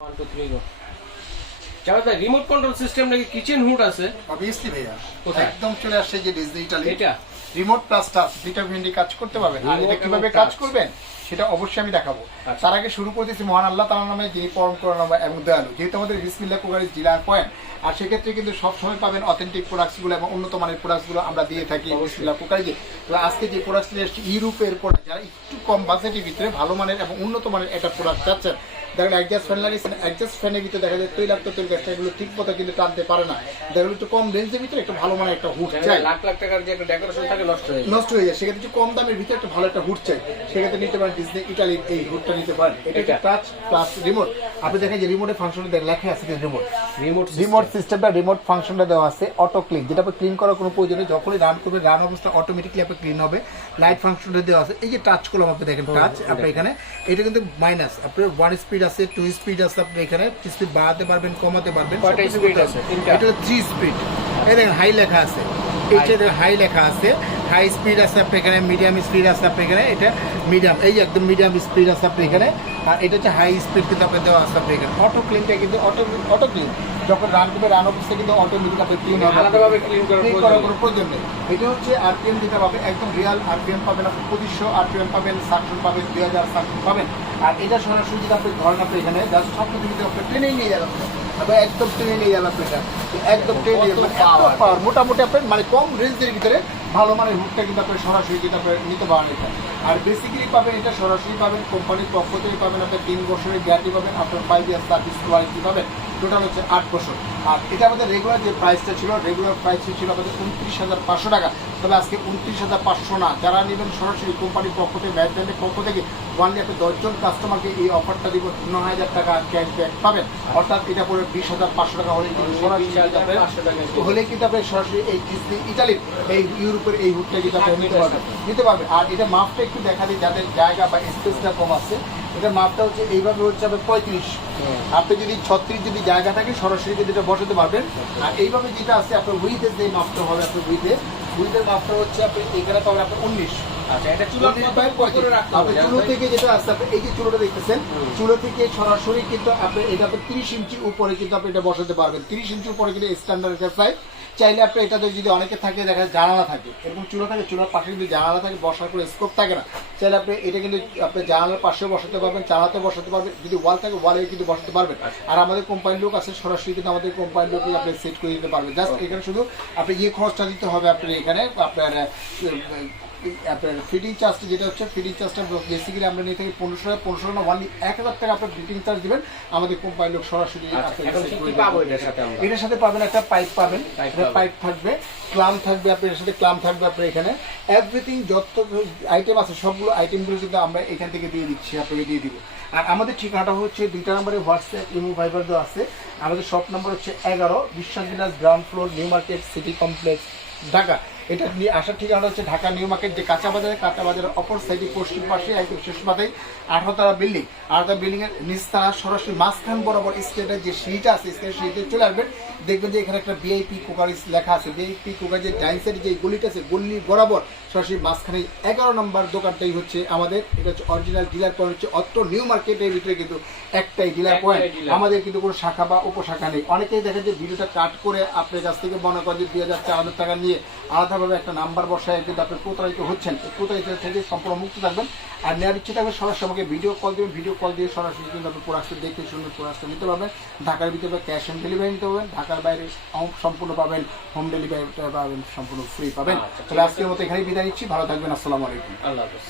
1 2 3 go চালাতে remote control system নাকি kitchen hood আছে অবভিয়াসলি ভাইয়া কোথায়? একদম চলে আসছে যে ডিজিটালি এটা রিমোট প্লাস টাচ দুইটা ভেন্ডি কাজ করতে পারবেন আর এটা Remote কিভাবে এবং কাজ touch। করবেন সেটা অবশ্যই আমি দেখাবো। আচ্ছা। তার আগে শুরু করতেছি মহান আল্লাহ তাআলার নামে, যিনি পরম করুণাময় এবং দয়ালু। যেহেতু আমাদের বিসমিল্লাহ কুকারিজ ডিলার পয়েন্ট, আর সেক্ষেত্রে কিন্তু সবসময় পাবেন অথেন্টিক প্রোডাক্টসগুলো এবং উন্নত মানের প্রোডাক্টসগুলো আমরা দিয়ে থাকি বিসমিল্লাহ কুকারিজে। তো আজকে যে প্রোডাক্টটি এসেছে ইউরোপের প্রোডাক্ট, যারা একটু কম বাজেটের ভিতরে ভালো মানের এবং উন্নত মানের একটা প্রোডাক্ট চাচ্ছেন, দেখেন অ্যাডজাস্ট ফ্যান লাগিয়েছেন, অ্যাডজাস্ট ফ্যানের ভিতরে দেখা যায় তৈলাক্ত তৈল গ্যাসটা এগুলো ঠিক মতো কিন্তু টানতে পারে না। দেখেন একটু কম রেঞ্জের ভিতরে একটা ভালো মানের একটা হুড চাই, লাখ লাখ টাকার যে একটা ডেকোরেশন থাকে নষ্ট হয়ে যায়। সেক্ষেত্রে একটু কম দামের ভিতরে একটা ভালো একটা হুড চাই, সেক্ষেত্রে নিতে পারেন ডিজনি ইটালির এই হুডটা নিতে পারেন। এটা একটা টাচ প্লাস রিমোট। আপনি দেখেন যে রিমোটের ফাংশনটা লেখা আছে রিমোট সিস্টেমটা, রিমোট ফাংশনটা দেওয়া আছে অটো ক্লিন, যেটা আপনি ক্লিন করার কোনো প্রয়োজন নেই। যখনই রান করবে রান অবস্থা অটোমেটিকলি আপনি ক্লিন হবে। লাইট ফাংশনটা দেওয়া আছে। এই যে টাচ করলাম আপনি দেখেন টাচ, আপনি এখানে এটা কিন্তু মাইনাস, আপনার 1 স্পিড আছে, 2 স্পিড আছে, আপনি এখানে স্পিড বাড়াতে পারবেন কমাতে পারবেন। কয়টা স্পিড আছে? এটা 3 স্পিড। এই দেখেন হাই লেখা আছে, এইটা হাই লেখা আছে, হাই স্পিড আছে আপনি এখানে, মিডিয়াম স্পিড আছে আপনি এখানে, এটা মিডিয়াম, এই যে একদম মিডিয়াম স্পিড আছে আপনি এখানে, আর এটা হচ্ছে হাই স্পিড কিন্তু আপনি দেওয়া আছে আপনি এখানে। অটো ক্লিনটা কিন্তু অটো ক্লিন, যখন রান করবে রান অবস্থা কিন্তু অটোমেটিক আপনি ক্লিন হবে, আলাদাভাবে ক্লিন করার কোনো প্রয়োজন নেই। এটা হচ্ছে আরপিএম যেটা পাবেন একদম রিয়াল আরপিএম পাবেন, আপনি 2500 আরপিএম পাবেন, সাকশন পাবেন 2000 সাকশন পাবেন। আর এটা সরাসরি যেটা আপনি ধরেন আপনি এখানে জাস্ট সব কিছু কিন্তু আপনি ট্রেনেই নিয়ে যাবেন, আপনি একদম ট্রেনে নিয়ে যাবেন আপনি এটা, একদম ট্রেনে পাওয়ার মোটামুটি আপনার মানে কম রেঞ্জের ভিতরে ভালো মানের হুডটা কিন্তু আপনি সরাসরি কিন্তু আপনি নিতে পারেন এটা। আর বেসিক্যালি পাবেন এটা সরাসরি পাবেন কোম্পানির পক্ষ থেকে পাবেন, আপনার 3 বছরের গ্যারান্টি পাবেন, আপনার 5 ইয়ার সার্ভিস ওয়ারেন্টি পাবেন, টোটাল হচ্ছে 8 বছর। আর এটা আমাদের রেগুলার যে প্রাইসটা ছিল, রেগুলার প্রাইস ছিল আমাদের 29,500 টাকা। তবে আজকে 29,500 না, যারা নেবেন সরাসরি কোম্পানির পক্ষ থেকে, ব্যাট ব্র্যান্ডের পক্ষ থেকে ওয়ানলি আপনি 10 জন কাস্টমারকে এই অফারটা দিব, 9,000 টাকা ক্যাশব্যাক পাবেন। অর্থাৎ এটা পড়ে 20,500 টাকা হলে কিন্তু সরাসরি হলে কিন্তু আপনি সরাসরি এই ইটালির এই ইউরোপের এই হুডটা কিন্তু আপনি নিতে পারবেন। আর এটা মাপটা একটু দেখা দিই, যাদের জায়গা বা স্পেসটা কম আছে, এটা মাপটা হচ্ছে এইভাবে হচ্ছে আপনার 35। আপনি যদি 36 যদি জায়গা থাকে সরাসরি কিন্তু এটা বসাতে পারবেন। আর এইভাবে যেটা আছে আপনার উইথের যে মাপটা হবে, আপনার উইথের মাপটা হচ্ছে আপনি এখানে পাবেন আপনার 19। আচ্ছা, এটা চুলা চুলো থেকে যেটা আসছে আপনি এই যে চুলোটা দেখতেছেন, চুলো থেকে সরাসরি কিন্তু আপনি এটা 30 ইঞ্চি উপরে কিন্তু আপনি এটা বসাতে পারবেন। 30 ইঞ্চি উপরে কিন্তু স্ট্যান্ডার্ড একটা প্রাইস। চাইলে আপনি এটাতে যদি অনেকে থাকে দেখা যায় জানালা থাকে, এরকম চুলো থাকে, চুলোর পাশে যদি জানালা থাকে, বসার কোনো স্কোপ থাকে না, চাইলে আপনি এটা কিন্তু আপনি জানালার পাশেও বসাতে পারবেন, চালাতে বসাতে পারবেন, যদি ওয়াল থাকে ওয়ালে কিন্তু বসাতে পারবেন। আর আমাদের কোম্পানির লোক আছে, সরাসরি কিন্তু আমাদের কোম্পানির লোকই আপনি সেট করে দিতে পারবেন। জাস্ট এখানে শুধু আপনি খরচটা দিতে হবে আপনার এখানে, আপনার ফিটিং চার্জটা যেটা হচ্ছে, ফিটিং চার্জটা বেসিক্যালি আমরা নিয়ে থাকি 1500 না, ওয়ানলি 1000 টাকা আপনার ফিটিং চার্জ দিবেন, আমাদের কোম্পানির লোক সরাসরি এটার সাথে পাবেন একটা পাইপ পাবেন, পাইপ থাকবে, ক্লাম থাকবে, আপনার এর সাথে ক্লাম থাকবে আপনার এখানে, এভরিথিং যত আইটেম আছে সবগুলো আইটেমগুলো কিন্তু আমরা এখান থেকে দিয়ে দিচ্ছি, আপনাকে দিয়ে দিব। আর আমাদের ঠিকানাটা হচ্ছে 2টা নম্বরে হোয়াটসঅ্যাপ ইমো ভাইবার দেওয়া আছে। আমাদের শপ নম্বর হচ্ছে 11 বিশ্বাস বিলাস ground floor, new market city complex, Dhaka. এটা নিয়ে আসার ঠিকানা হচ্ছে ঢাকা নিউ মার্কেট, যে কাঁচা বাজারের অপর সাইডে পশ্চিম পাশে একদম শেষ মাথায় 18তলা বিল্ডিং। 18তলা বিল্ডিং এর নিচতলা সরাসরি মাঝখান বরাবর স্টেটের যে সিঁড়িটা আছে, সিঁড়িতে চলে আসবেন, দেখবেন যে এখানে একটা ভিআইপি কুকার লেখা আছে। ভিআইপি কুকার যে ডাইন সাইডে যে গলিটা আছে, গলি বরাবর সরাসরি মাঝখানে 11 নম্বর দোকানটাই হচ্ছে আমাদের। এটা হচ্ছে অরিজিনাল ডিলার পয়েন্ট, হচ্ছে অত্র নিউ মার্কেটের ভিতরে কিন্তু একটাই ডিলার পয়েন্ট, আমাদের কিন্তু কোনো শাখা বা উপশাখা নেই। অনেকেই দেখেন যে ভিডিওটা কাট করে আপনার কাছ থেকে মনে করেন যে 2000-4000 টাকা নিয়ে আলাদাভাবে একটা নাম্বার বসায় কিন্তু আপনি প্রতারিত হচ্ছেন। এই প্রতারিত থেকে সম্পূর্ণ মুক্ত থাকবেন। আর নেওয়ার ইচ্ছে থাকবে সরাসরি আমাকে ভিডিও কল দেবেন, ভিডিও কল দিয়ে সরাসরি কিন্তু আপনি প্রোডাক্টটা দেখে সুন্দর প্রোডাক্টটা নিতে পারবেন। ঢাকার ভিতরে ক্যাশ অন ডেলিভারি নিতে পারবেন, ঢাকার বাইরে সম্পূর্ণ পাবেন, হোম ডেলিভারি পাবেন, সম্পূর্ণ ফ্রি পাবেন। তাহলে আজকের মতো এখানেই বিদায় নিচ্ছি, ভালো থাকবেন, আসসালামু আলাইকুম, আল্লাহ হাফেজ।